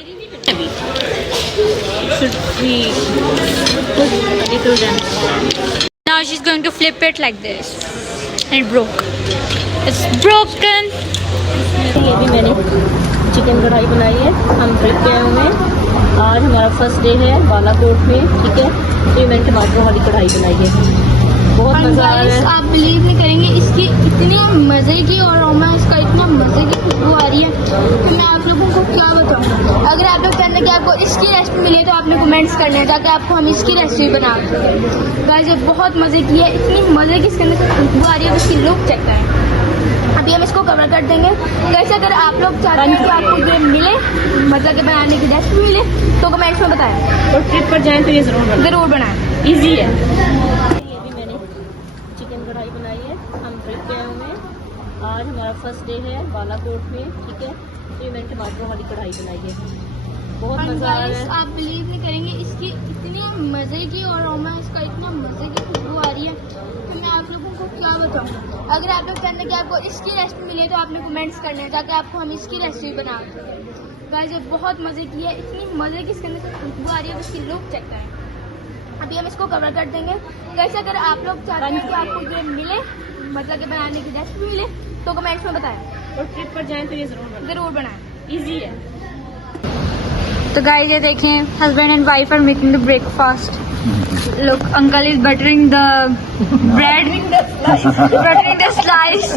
Now she's going to flip it like this. And it broke. It's broken. ये भी मैंने chicken कढ़ाई बनाई है। हम ट्रिप पे आए हुए हैं। आज हमारा फर्स्ट डे है बालाकोट में, ठीक है। 3 मिनट टमाटर वाली कढ़ाई बनाई है, बहुत मज़ा आ रहा है। आप बिलीव नहीं करेंगे, इसकी इतनी मज़े की और अरोमा इसका इतना मज़े की खुशबू आ रही है कि मैं आप लोगों को क्या बताऊँ। अगर आप लोग कहते हैं कि आपको इसकी रेसिपी मिले तो आपने कमेंट्स करने हैं ताकि आपको हम इसकी रेसिपी बना दें। गाइस ये बहुत मज़े की है, इतनी मज़े की इसके अंदर खुशबू आ रही है, इसकी लुक चेक करें। अभी हम इसको कवर कर देंगे। कैसे अगर आप लोग चाहते हैं कि आपको ये मिले, मतलब कि बनाने की रेसिपी मिले, तो कमेंट्स में बताएं। और ट्रिप पर जाएं तो ये ज़रूर बनाएं, ईजी है। ये भी मैंने चिकन कढ़ाई बनाई है। हम ट्रिप पे आए हुए हैं। आज हमारा फर्स्ट डे है बालाकोट में, ठीक है। 3 मिनट टमाटर वाली कढ़ाई बनाई है, बहुत मज़ा आ रहा है। आप बिलीव नहीं करेंगे, इसकी इतनी मज़े की और अरोमा इसका इतना मज़े की खुशबू आ रही है कि मैं आप लोगों को क्या बताऊँ। अगर आप लोग कहते हैं कि आपको इसकी रेसिपी मिले तो आपने कमेंट्स करने हैं ताकि आपको हम इसकी रेसिपी बना दें। गाइस ये बहुत मज़े की है, इतनी मज़े की इसके अंदर खुशबू आ रही है, उसकी लुक चेक करें। अभी हम इसको कवर कर देंगे। कैसे अगर आप लोग चाहते हैं कि आपको ये मिले, मतलब कि बनाने की रेसिपी मिले, तो कमेंट्स में बताएं। और ट्रिप पर जाएं तो ये ज़रूर बनाएं, ईजी है। तो गाइस ये देखें, husband and wife are making the breakfast. Look, uncle is buttering the bread, buttering the slice.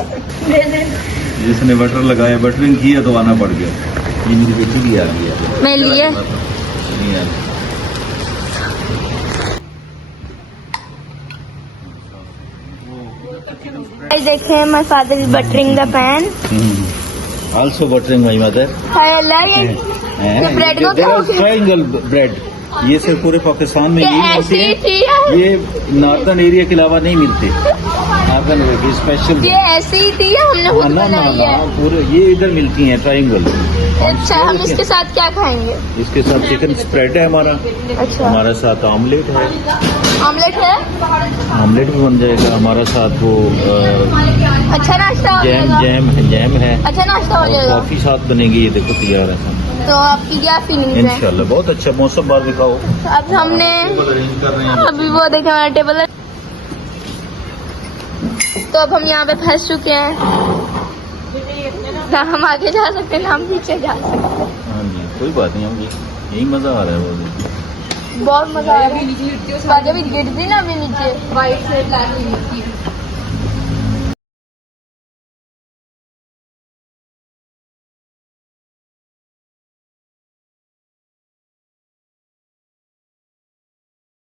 जिसने बटर लगाया, बटरिंग किया तो आना पड़ गया। ये मेरी बेटी भी आ गई है। मैं लिए नहीं आ गाइस देखें, my father is buttering the pan. Also buttering my mother. Bread को ट्रायंगल ब्रेड, ये सिर्फ पूरे पाकिस्तान में यही होती थी है। ये नॉर्दर्न एरिया के अलावा नहीं मिलते। नॉर्दर्न एरिया की स्पेशल ये ऐसी ही थी, हमने खुद बनाई है। पूरे ये इधर मिलती हैं ट्रायंगल। अच्छा, हम इसके साथ क्या खाएंगे? इसके साथ चिकन स्प्रेड है हमारा। अच्छा, हमारे साथ ऑमलेट है। ऑमलेट है, ऑमलेट भी बन जाएगा हमारा साथ। वो अच्छा नाश्ता हो जाएगा। जैम है। अच्छा नाश्ता हो जाएगा। कॉफी साथ बनेगी, ये देखो तैयार है। तो आपकी क्या फीलिंग्स है? इंशाल्लाह बहुत अच्छा मौसम बार दिखाओ। अब हमने अभी वो देखे हमारा टेबल है, तो अब हम यहाँ पे फंस चुके हैं। ना हम आगे जा सकते हैं ना हम पीछे जा सकते हैं। हाँ जी, कोई बात नहीं, हम यही मजा आ रहा है। बहुत मजा आ रहा है। जब गिरती ना अभी नीचे, वाइट से ब्लैक